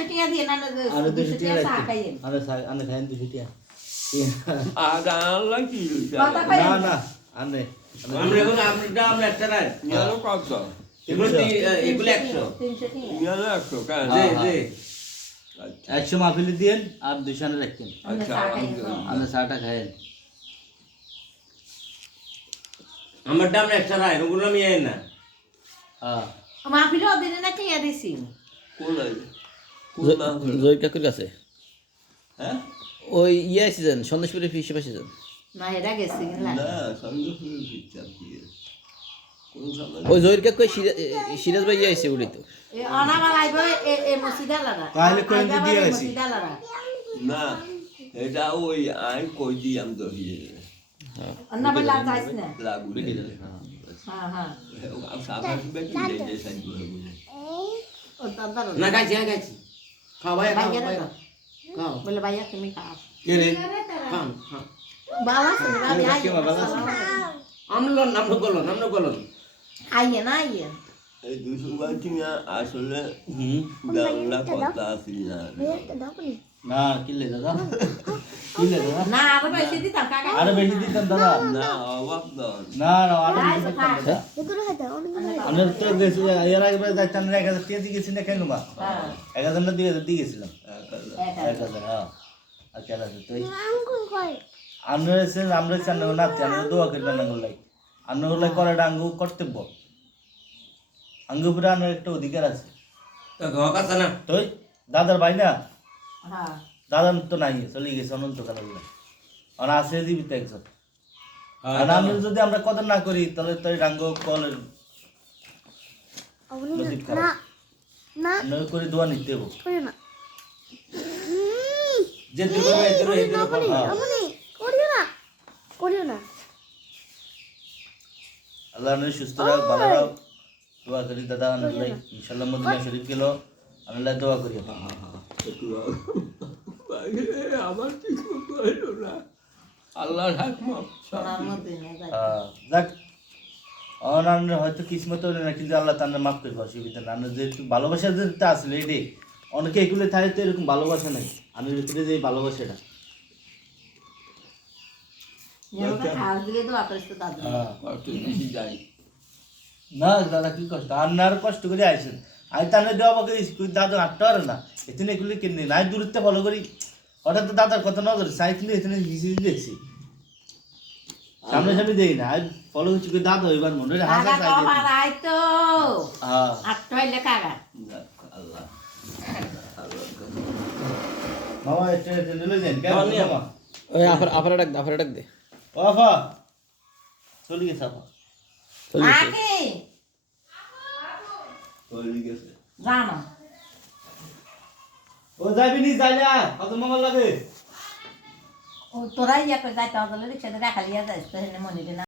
100 টাকা দিয়ে না আরে 200 200 টাকা টাকা চা খাইয়েন আনে খাইন 200 টাকা আগা লাগি কথা না কইেন না আনে আমরা এখন আপনারটা আমরা একটা রাই নিয়ালো কত এগুলো 100 300 টাকা নিয়ালো একশো কেন জি জি 100 মাফিলি দিন আর 200 আনে রাখেন আমরা চা খাইয়েন আনে চাটা খাইন আমারটা আমরা একটা রাই ওগুলো আমি আই না হ্যাঁ মাহফিলে ওদিনে না টাকা দিছি কোন আছে কোন না জয় কাকুর কাছে হ্যাঁ ওই ইয়ে আসছেন সন্দেশপুরে ফিসে আসছেন না এটা গেছি না না সঙ্গে ফুল পিকচার দিয়ে কোন সময় ওই জয়ের কাকু সিরাজ ভাই ইয়ে আসছে উড়ি তো এ অনামাল আইব এ মসজিদালারা তাহলে কোন দিন দিয়ে আইছি? মসজিদালারা না এটা ওই আই কই দিয়াম তো হিয়ে অনামাল যাইছ না লাগু রে হ্যাঁ হ্যাঁ সাদা বেটি দে সাইড করে ও দাদা না গাইছি খাওয়াই ভাইয়া খাও দাও খাও বলে ভাইয়া তুমি খাও কে রে খাও খাও বাবা শুনে ভাবি আই আমরা গলন আইয়ে না আইয়ে এই 200 বাটিয়া আসলে বাংলা কথা আছিল না না কিলে দাদা কিলে দাদা না আরো বেশি দিতাম কাকা আরে বেশি দিতেন দাদা না অভাব দন না না আরে আই বেশি খা দিতেন দাদা আমি তো গেছি এর আগে যাইতাম না 1000 টাকা দিয়ে গেছি না কেন মা হ্যাঁ 1000 না 2000 দিয়ে গেছিলাম এক 1000 হ্যাঁ আর কেন আছে তুই আমরা চান না আমরা দোয়া করবেন না গুলাই আমরা গুলাই করে ডাঙ্গু কর্তব্য আঙ্গুপুরা আনার একটা অধিকার আছে তো ঘর কথা না তুই দাদার ভাই না হ্যাঁ দাদা তো নাই চলে গেছে অনন্তকাল আর আছে জীবিত একজন আর আমরা যদি আমরা কদর না করি তাহলে তো ডাঙ্গু কলের নসিব খারাপ আমরা করে দোয়া নিতে হবো যে দিবে এদের আল্লাহ আপনার সুস্থ রাখ ভালো রাখ দোয়া করি দাদা আনাল্লাহ ইনশাল্লাহ মদিনা শরীফ গেল আনাল্লাহ দোয়া করি আমার কিছু হইল না আল্লাহর হাকমত সোনার মধ্যে নিয়ে যাই যাক অনান্য হয়তো কিসমত হলে না কিন্তু আল্লাহ তার মাফ করবে অসুবিধা না যেহেতু ভালোবাসা যেটা আসলে এটাই অনেকে এগুলো থাকে তো এরকম ভালোবাসা নাই আমি ভিতরে যে ভালোবাসাটা নিয়মটা খাওয়া দিলে তো আকাশ তো দাদু কত বেশি যাই না দাদা কি কষ্ট আর না আরো কষ্ট করে আইসেন আমি তাহলে দেওয়া পাকে দাদু হাঁটতে পারে না এখানে এগুলো কিনে নাই দূরত্বে ফলো করি হঠাৎ তো দাদার কথা নজর সাই কিন্তু এখানে হিসেবে দেখছি সামনে সামনে দেই না আর ফলো করছি দাদা এবার মনে হয় হাসা কাকা চাই কবার আই তো হ্যাঁ আটটা হইলে কাকা আল্লাহ মামা এটা নিলে যান কেমন মামা ওই আফারা ডাক দে ও আফা চলে গেছে আফা চলে গেছে। আকে হয়ে গেছে জানো ও যাবি নি যাইলে কত মামা লাগে ও তোরাই ইয়া করে যাইতে হবে রিক্সাতে রাখা লিয়া যাইস তো হেনে মনে